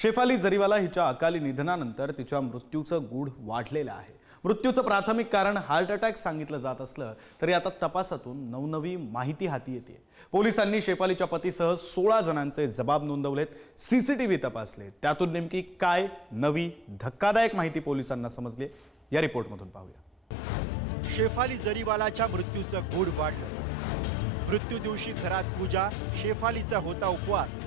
शेफाली जरीवाला हिच्या अकाली निधनानंतर तिच्या मृत्यूचं गूढ वाढलेलं आहे। मृत्यूचं प्राथमिक कारण हार्ट अटॅक सांगितलं जात असलं तरी आता तपासातून नवनवी माहिती हाती येते। पोलिसांनी शेफालीच्या पतीसह 16 जणांचे जबाब नोंदवलेत, सीसीटीव्ही तपासले। त्यातून नेमकी काय नवी धक्कादायक माहिती पोलिसांना समजली या रिपोर्टमधून पाहूया। शेफाली जरीवालाच्या मृत्यूचं गूढ वाढलं। मृत्यू दिवशी घरात पूजा, शेफालीचा होता उपवास।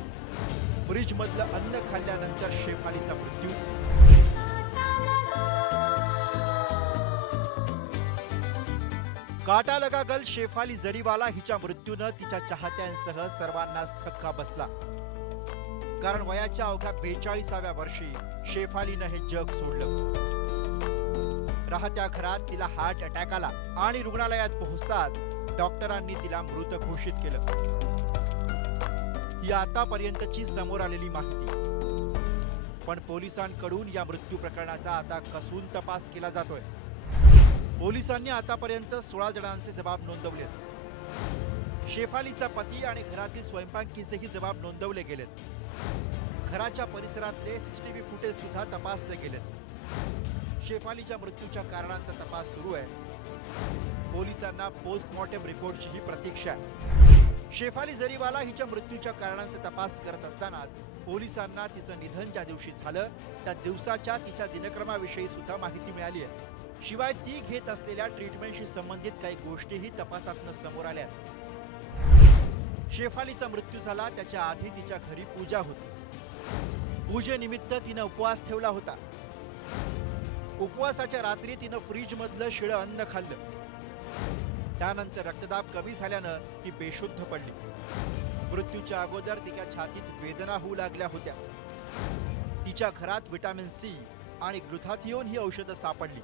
फ्रीज मधलं अन्न खाल्ल्यानंतर शेफालीचा मृत्यू। काटा लगा गल शेफाली जरीवाला हिच्या मृत्यूनं तिच्या चाहत्यांसह सर्वांनाच धक्का बसला। कारण वयाच्या अवघ्या 42व्या वर्षी शेफालीनं हे जग सोडलं। राहत्या घरात तिला हार्ट अटॅक आला आणि रुग्णालयात पोहोचताच डॉक्टरांनी तिला मृत घोषित केलं। ही आतापर्यंतची समोर आलेली माहिती, पण पोलिसांकडून या मृत्यू प्रकरणाचा आता कसून तपास केला जातोय। पोलिसांनी आतापर्यंत 16 जणांचे जबाब नोंदवलेत। शेफालीचा पती आणि घरातील स्वयंपाकीचेही जबाब नोंदवले गेलेत। घराच्या परिसरातले सीसीटीव्ही फुटेज सुद्धा तपासले गेलेत। शेफालीच्या मृत्यूच्या कारणांचा तपास सुरू आहे। पोलिसांना पोस्टमॉर्टम रिपोर्टची ही प्रतीक्षा आहे। शेफाली जरीवाला हिच्या मृत्यूच्या कारणांचा तपास करत असतानाच पोलिसांना तिचं निधन ज्या दिवशी झालं त्या दिवसाच्या तिच्या दिनक्रमाविषयी सुद्धा माहिती मिळाली आहे। शिवाय ती घेत असलेल्या ट्रीटमेंटशी संबंधित काही गोष्टीही तपासातनं समोर आल्या। शेफालीचा मृत्यू झाला त्याच्या आधी तिच्या घरी पूजा होती। पूजेनिमित्त तिनं उपवास ठेवला होता। उपवासाच्या रात्री तिनं फ्रीज मधलं शिळं अन्न खाल्लं। त्यानंतर रक्तदाब कमी झाल्यानं ती बेशुद्ध पडली। मृत्यूच्या अगोदर तिच्या छातीत वेदना होऊ लागल्या होत्या। तिच्या घरात व्हिटॅमिन सी आणि ग्लुथाथिओन ही औषधं सापडली।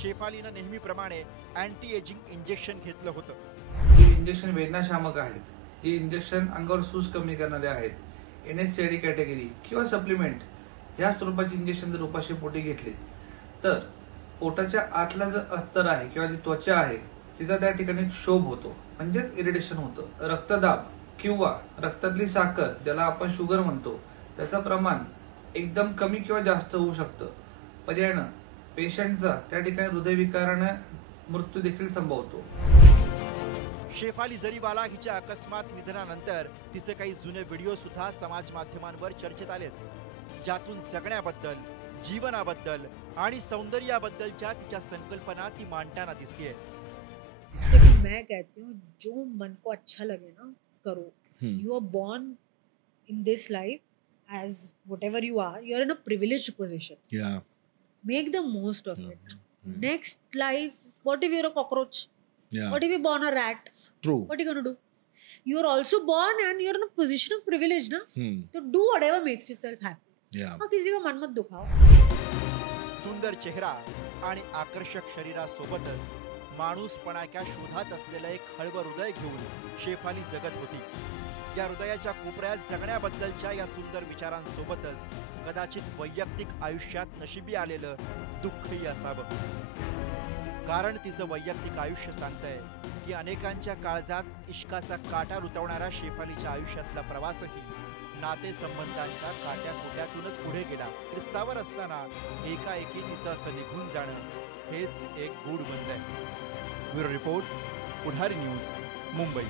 शेफालीनं नेहमीप्रमाणे अँटी एजिंग इंजेक्शन घेतलं होतं। ही इंजेक्शन वेदनाशामक आहेत, जी इंजेक्शन अंगावर सूज कमी करणारे आहेत। NSAID कॅटेगरी किंवा सप्लिमेंट या स्वरूपाची इंजेक्शन जर उपाशीपोटी घेतली तर पोटाच्या आतला जो अस्तर आहे किंवा जी त्वचा आहे तिचा त्या ठिकाणी क्षोभ होतो, म्हणजेच इरिटेशन होतं। रक्तदाब किंवा रक्तातली साखर ज्याला आपण शुगर म्हणतो त्याचं प्रमाण एकदम कमी किंवा जास्त होऊ शकतं। पर्यायानं पेशंटचा त्या ठिकाणी हृदयविकारानं मृत्यू देखील संभवतो। शेफाली जरीवाला हिच्या अकस्मात निधनानंतर तिचे काही जुने व्हिडिओ सुद्धा समाज माध्यमांवर चर्चेत आलेत, ज्यातून जगण्याबद्दल, जीवनाबद्दल आणि सौंदर्याबद्दलच्या तिच्या संकल्पना ती मांडताना दिसतेय। लेकिन मैं कहती हूँ जो मन को अच्छा लगे ना करो। You are born in this life as whatever you are, you're in a privileged position. Yeah. Make the most of it. Next life, what if you're a cockroach? Yeah. What if you're born a rat? True. What are you going to do? You're also born and you're in a position of privilege, na? So do whatever makes yourself happy. Yeah. हाँ, किसी का मन मत दुखाओ। सुंदर चेहरा आणि आकर्षक शरीरासोबतच माणूसपणाच्या शोधात असलेलं एक हळवं हृदय घेऊन शेफाली जगत होती। या हृदयाच्या कोपऱ्यात जगण्याबद्दलच्या या सुंदर विचारांसोबतच कदाचित वैयक्तिक आयुष्यात नशिबी आलेलं दुःखही असावं। कारण तिचं वैयक्तिक आयुष्य सांगतंय की अनेकांच्या काळजात इश्काचा काटा रुतवणाऱ्या शेफालीच्या आयुष्यातला प्रवासही नातेसंबंधांच्या काट्याकोट्यातूनच पुढे गेला। रस्त्यावर असताना एकाएकी तिचं असं निघून जाणं हेच एक गूढ बनलंय। ब्युरो रिपोर्ट, पुढारी न्यूज, मुंबई।